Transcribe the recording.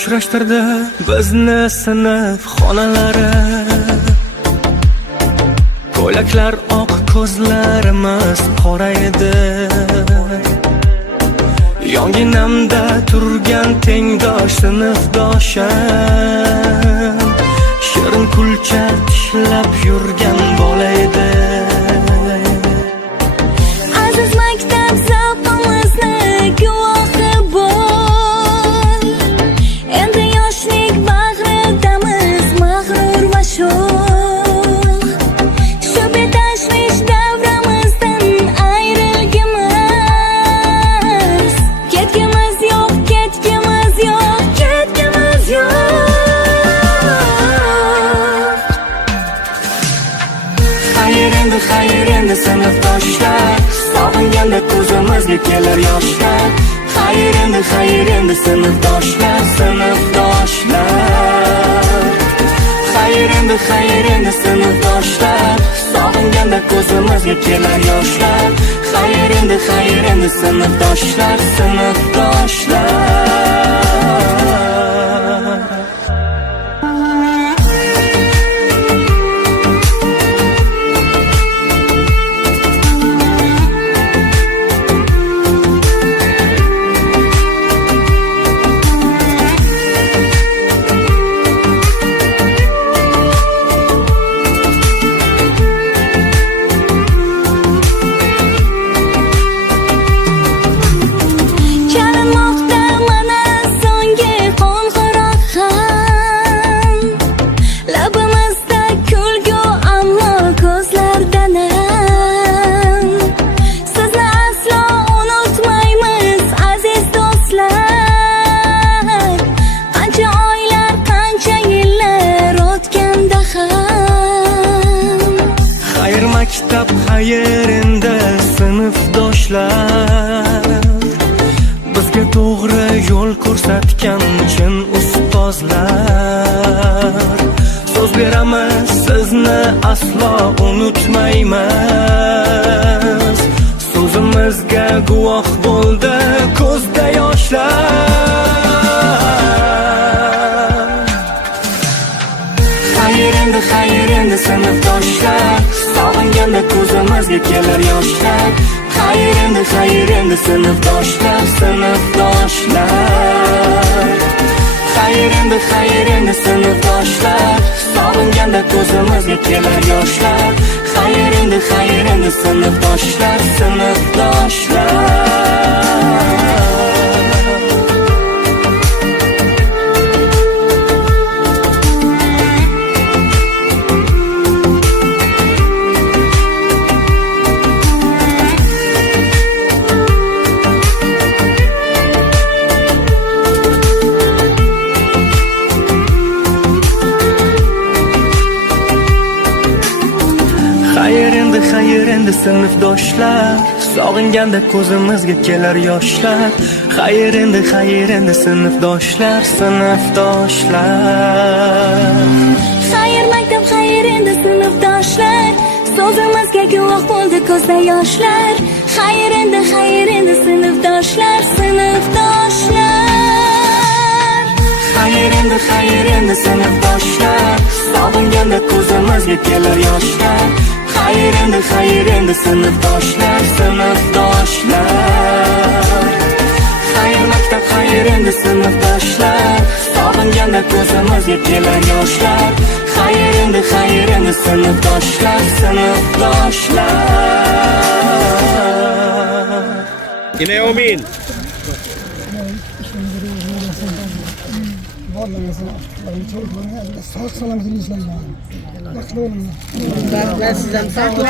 uchrashtirdi bizni sinf xonalari. Ko'ylaklar oq, ko'zlarimiz qora edi. Yonginamda turgan tengdosh sinfdoshim, shirin kulcha tishlab yurgan bola edi. Aziz maktab zavqimizni guvohi bo'l. Endi yoshlik bag'ridamiz mag'rur va sho'x. Shu betashvish davramizdan ayrilgimiz. Ketgimiz yo'q, ketgimiz yo'q, ketgimiz yo'q. Xayr endi sinfdoshlar, sog'inganda ko'zimizga kelar yoshlar. Xayr endi sinfdoshlar, sinfdoshlar. Xayr endi sinfdoshlar, sog'inganda ko'zimizga kelar yoshlar. Xayr endi sinfdoshlar, sinfdoshlar. Maktab xayr endi sinfdoshlar, bizga to'g'ri yo'l ko'rsatgan chin ustozlar. So'z beramiz, sizni aslo unutmaymiz. So'zimizga guvoh bo'ldi ko'zda yoshlar. Xayr endi sinfdoshlar, sog'inganda ko'zimizga kelar yoshlar. Xayr endi sinfdoshlar, sinfdoshlar. Xayr endi sinfdoshlar, sog'inganda ko'zimizga kelar yoshlar. Xayr endi sinfdoshlar, sinfdoshlar. Xayr endi sinfdoshlar, sog'inganda ko'zimizga kelar yoshlar. Xayr endi sinfdoshlar, sinfdoshlar. Xayr maktab, xayr endi sinfdoshlar, so'zimizga guvoh bo'ldi ko'zda yoshlar. Xayr endi sinfdoshlar, sinfdoshlar. Xayr endi sinfdoshlar, sog'inganda ko'zimizga kelar yoshlar. Xayr endi sinfdoshlar, sinfdoshlar. Xayr maktab, xayr endi sinfdoshlar, sog'inganda ko'zimizga kelar yoshlar. Xayr endi sinfdoshlar, sinfdoshlar. Inayomin. Sağ salametini izleyin. Ben sizden sağ olun.